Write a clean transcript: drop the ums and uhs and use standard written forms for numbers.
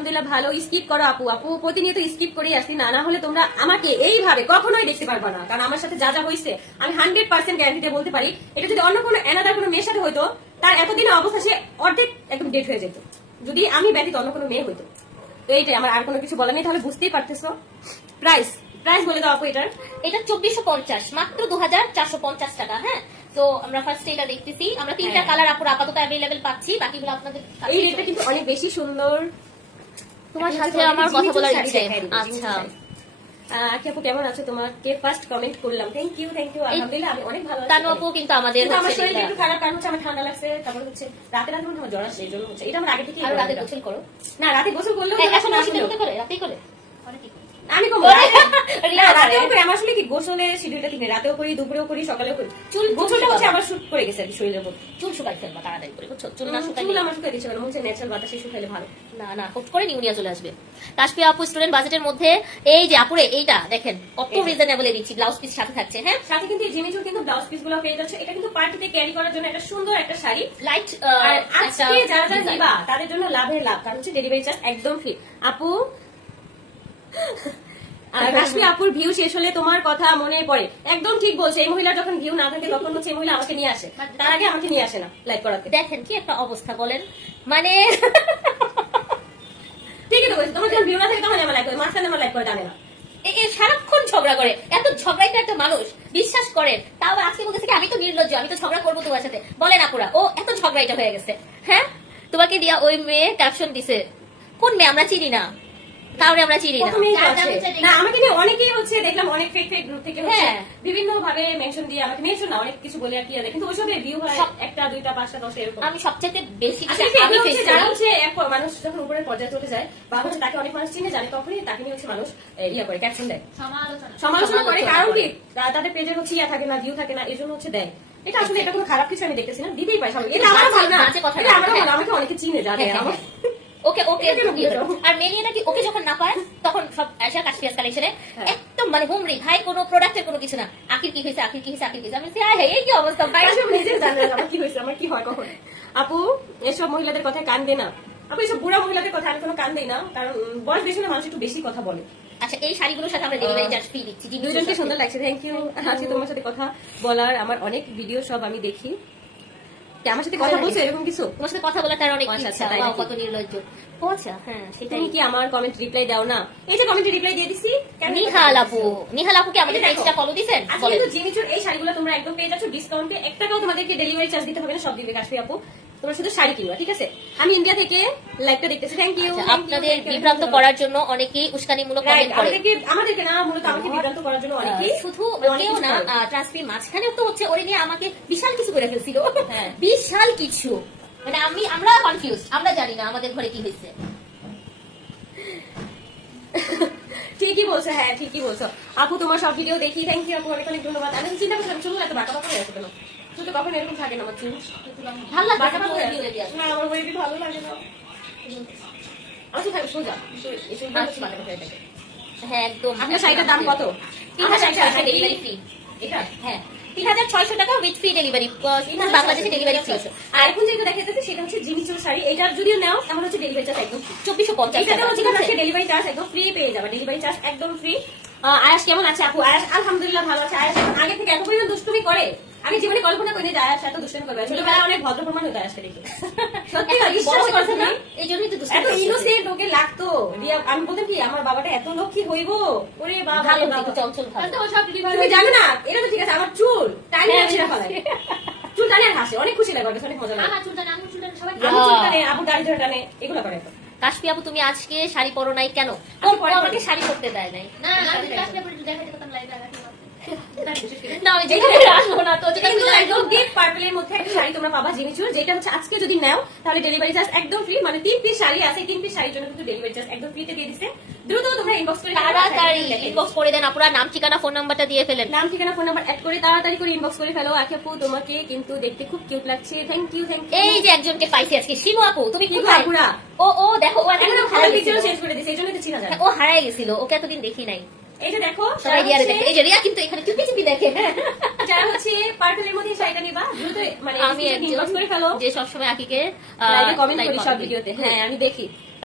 আলহামদুলিল্লাহ ভালো। স্কিপ করো আপু, আপু প্রতিনিয়ত স্কিপ করেই আসি, না না হলে তোমরা আমাকে এইভাবে কখনোই দেখতে পারবা না। কারণ আমার সাথে যা যা হয়েছে আমি 100% গ্যারান্টি দিয়ে বলতে পারি, এটা যদি অন্য কোনো এনাদার কোনো মেয়ের সাথে হইতো তার এতদিনের অবস্থা সে অর্ধেক একদম ডেট হয়ে যেত, যদি আমি ব্যতীত অন্য কোনো মেয়ে হইতো। তো এইটাই, আমার আর কোনো কিছু বলা নেই। তাহলে বুঝতেই পারতেছো। প্রাইস প্রাইস বলে দাও আপু। এটা 2450, মাত্র 2450 টাকা। হ্যাঁ, তো আমরা ফার্স্ট এটা দেখতেছি। আমরা 3টা কালার আপুর আপাতত অ্যাভেলেবেল পাচ্ছি, বাকিগুলো আপনাদের। এই রেটটা কিন্তু অনেক বেশি সুন্দর। তোমার সাথে আমার কথা বলার ইচ্ছে। আচ্ছা আপু কেমন আছো? তোমাকে ফার্স্ট কমেন্ট করলাম, থ্যাংক ইউ থ্যাংক ইউ। আলহামদুলিল্লাহ আমি অনেক ভালো আছি। তানু আপু কিন্তু আমাদের আমার শরীর একটু খারাপ, কারণ হচ্ছে আমার ঠান্ডা লাগছে, তারপর হচ্ছে রাতে রাতে আমার জ্বর আসছে, এই জন্য হচ্ছে এটা আমার আগে থেকে। আর রাতে গোসল করো না? রাতে গোসল করলেও এখন শীতের মধ্যে করে রাতেই করে আমি রাতেও করি। আমার আসলে কি গোসলের শিডিউলটা ঠিক নেই, রাতেও করি, দুপুরেও করি, সকালেও করি। চুল গোসলটা হচ্ছে আবার শুট করে গেছে আর কি শরীরের উপর। চুল শুকাই ফেলবা তাড়াতাড়ি করে, বুঝছো? চুল না শুকাই চুল আমার শুকাই দিচ্ছে, কারণ হচ্ছে ন্যাচারাল বাতাসে শুকাইলে ভালো। না না, হুট করে নিউরিয়া চলে আসবে। কাশফিয়া আপু স্টুডেন্ট বাজেটের মধ্যে এই যে আপুরে এইটা দেখেন কত রিজনেবলে দিচ্ছি, ব্লাউজ পিস সাথে থাকছে। হ্যাঁ, সাথে কিন্তু এই জিনিসগুলো কিন্তু ব্লাউজ পিস গুলো পেয়ে যাচ্ছে। এটা কিন্তু পার্টিতে ক্যারি করার জন্য একটা সুন্দর একটা শাড়ি, লাইট। আজকে যারা যারা নিবা তাদের জন্য লাভের লাভ, কারণ হচ্ছে ডেলিভারি চার্জ একদম ফ্রি। আপু কাশ্মীর আপুর ভিউ শেষ হলে তোমার কথা মনে পড়ে, একদম ঠিক বলছে। এই মহিলা যখন ভিউ না থাকে তখন হচ্ছে এই মহিলা আমাকে নিয়ে আসে, তার আগে আমাকে নিয়ে আসে না লাইভ করাতে। দেখেন কি একটা অবস্থা বলেন, মানে ঠিকই তো বলছি। তোমার যখন ভিউ না থাকে তখন আমার লাইভ করে, মাঝখানে আমার লাইভ করে জানে না। সারাক্ষণ ঝগড়া করে, এত ঝগড়াই তো একটা মানুষ, বিশ্বাস করেন। তাও আজকে বলতেছে কি আমি তো নির্লজ্জ, আমি তো ঝগড়া করবো তোমার সাথে। বলেন আপুরা, ও এত ঝগড়াইটা হয়ে গেছে। হ্যাঁ, তোমাকে দিয়া ওই মেয়ে ক্যাপশন দিছে, কোন মেয়ে আমরা চিনি না, কাউরে আমরা চিনি না। আমাকে নিয়ে অনেকেই হচ্ছে দেখলাম, অনেক ফেক ফেক গ্রুপ থেকে বিভিন্ন ভাবে মেনশন দিয়ে আমাকে মেনশন না অনেক কিছু বলে আর কি, কিন্তু ওইসবে ভিউ হয় 1টা 2টা 5টা 10 এরকম। আমি সবচেয়ে বেশি যারা হচ্ছে এক মানুষ যখন উপরের পর্যায়ে চলে যায় বা হচ্ছে তাকে অনেক মানুষ চিনে জানে, তখনই তাকে নিয়ে হচ্ছে মানুষ ইয়া করে, ক্যাপশন দেয়, সমালোচনা করে। কারণ কি তাদের পেজের হচ্ছে ইয়া থাকে না, ভিউ থাকে না, এই জন্য হচ্ছে দেয়। এটা আসলে এটা কোনো খারাপ কিছু আমি দেখতেছি না, দিতেই পাই সবাই। এটা আমার ভালো না, আমারও ভালো, আমাকে অনেকে চিনে জানে। ওকে ওকে। আর মেয়ে নাকি ওকে যখন না পায় তখন সব আয়শা কাশফিয়াস কালেকশনে একদম মানে হুমরি, ভাই কোনো প্রোডাক্টের কোনো কিছু না, আকির কি হয়েছে, আকির কি হয়েছে, আকির কি হয়েছে। আমি এই কি অবস্থা ভাই, নিজে জানে আমার কি হয়েছে, আমার কি হয় কখন। আপু এসব মহিলাদের কথায় কান দে না। আপু এসব বুড়া মহিলাদের কথা আমি কোনো কান দেই না, কারণ বয়স বেশি না, মানুষ একটু বেশি কথা বলে। আচ্ছা, এই শাড়িগুলোর সাথে আমরা ডেলিভারি চার্জ ফ্রি দিচ্ছি। দুজনকে সুন্দর লাগছে, থ্যাংক ইউ। আজকে তোমার সাথে কথা বলার আমার অনেক ভিডিও সব আমি দেখি, আমার সাথে কথা বলছো এরকম কিছু? তোমার সাথে কথা বলার তার অনেক ইচ্ছা, কত নির্লজ্জ। ও আচ্ছা, হ্যাঁ সেটাই। কি আমার কমেন্ট রিপ্লাই দাও না? এই যে কমেন্টে রিপ্লাই দিয়ে দিছি। নিহাল আপু, নিহাল আপু কি আমাদের পেজটা ফলো দিবেন? আজকে কিন্তু জিমিচুর এই শাড়িগুলো তোমরা একদম পেয়ে যাচ্ছ ডিসকাউন্টে, 1 টাকাও তোমাদেরকে ডেলিভারি চার্জ দিতে হবে না, সব দিবে কাশফি আপু। তোমরা শুধু শাড়ি কিনবা, ঠিক আছে? আমি ইন্ডিয়া থেকে লাইভটা দেখতেছি, থ্যাংক ইউ। আপনাদের বিভ্রান্ত করার জন্য অনেকেই উস্কানিমূলক কমেন্ট করে। আমাদেরকে না, মূলত আমাকে বিভ্রান্ত করার জন্য অনেকেই, শুধু ওকেও না, ট্রান্সফার মাঝখানে তো হচ্ছে ওরে নিয়ে আমাকে বিশাল কিছু করে ফেলছিল, বিশাল কিছু, মানে আমরা কনফিউজ, আমরা জানি না আমাদের ঘরে কি হয়েছে। ঠিকই বলছো, হ্যাঁ ঠিকই বলছো আপু। তোমার সব ভিডিও দেখি, থ্যাংক ইউ আপু, অনেক অনেক ধন্যবাদ। আমি চিন্তা করছিলাম চুল এত বাঁকা বাঁকা হয়ে আছে কেন, চুল তো কখনো এরকম থাকে না আমার চুল, ভালো লাগে বাঁকা বাঁকা হয়ে আছে। না আমার ওয়েবি ভালো লাগে না, আমার চুল থাকে সোজা, এই চুল বাঁকা বাঁকা হয়ে থাকে। হ্যাঁ একদম। আপনার শাড়িটার দাম কত? 3000 টাকা ডেলিভারি ফ্রি। এটা হ্যাঁ 3600 টাকা উইথ ফ্রি ডেলিভারি, বাংলাদেশে ডেলিভারি ফ্রি। আর এখন যেটা দেখাইতেছে সেটা হচ্ছে জিমিচুর শাড়ি, এটা যদিও নাও তাহলে হচ্ছে ডেলিভারি চার্জ একদম 2450 টাকা। এটা ডেলিভারি চার্জ একদম ফ্রি পেয়ে যাবে, ডেলিভারি চার্জ একদম ফ্রি। আয়াস কেমন আছে আপু? আয়াস আলহামদুলিল্লাহ ভালো আছে। আয়াস আগে থেকে এত পরিমাণ দুষ্টুমি করে আমি জীবনে কল্পনা করিনি যে আয়াস এত দুষ্টুমি করবে। ছোটবেলায় অনেক ভদ্র প্রমাণ হতো আয়াসকে দেখে, সত্যি বিশ্বাস করছে না, এই জন্যই তো এত ইনোসেন্ট ওকে লাগতো। আমি বলতাম কি আমার বাবাটা এত লক্ষ্মী হইব, ওরে বাবা ভালো চঞ্চল ভালো। তুমি জানো না, এটা তো ঠিক আছে, আমার চুল টাইনে ছেড়ে ফেলায়, চুল টানে আর হাসে, অনেক খুশি লাগে, অনেক মজা লাগে। চুল টানে, আঙুল চুল টানে, সবাই আঙুল চুল টানে, আপু দাড়ি ধরে টানে, এগুলো করে। কাশফি আপু তুমি আজকে শাড়ি পরো নাই কেন? আমাকে শাড়ি পরতে দেয় নাই। না আমি কাশফি আপু দেখাতে করতাম লাইভে আগাতে না, আমি যেখানে আসবো না তো একদম ডিপ পার্পলের মধ্যে একটা শাড়ি তোমরা পাবা জিমিচুর, যেটা হচ্ছে আজকে যদি নাও তাহলে ডেলিভারি চার্জ একদম ফ্রি, মানে 3 পিস শাড়ি আছে, 3 পিস শাড়ির জন্য কিন্তু ডেলিভারি চার্জ একদম ফ্রিতে দিয়ে দিছে। দ্রুত তোমরা ইনবক্স করে তাড়াতাড়ি ইনবক্স করে দেন আপুরা, নাম ঠিকানা ফোন নাম্বারটা দিয়ে ফেলেন, নাম ঠিকানা ফোন নাম্বার অ্যাড করে তাড়াতাড়ি করে ইনবক্স করে ফেলো। আখি আপু তোমাকে কিন্তু দেখতে খুব কিউট লাগছে, থ্যাংক ইউ থ্যাংক ইউ। এই যে একজনকে পাইছি আজকে, শিমু আপু তুমি কোথায়? ও দেখো ও এখন হারাই গেছিল, চেঞ্জ করে দিয়েছে, এইজন্যই তো চিনা যায়। ও হারাই গেছিল, ওকে এতদিন দেখি নাই। এই যে দেখো সবাই রিয়া দেখে, এই যে রিয়া কিন্তু এখানে চুপি চুপি দেখে। যারা হচ্ছে পার্পলের মধ্যে শাড়িটা নিবা দ্রুত মানে আমি ইনবক্স করে ফেলো, যে সবসময় আকিকে কমেন্ট করি সব ভিডিওতে। হ্যাঁ আমি দেখি।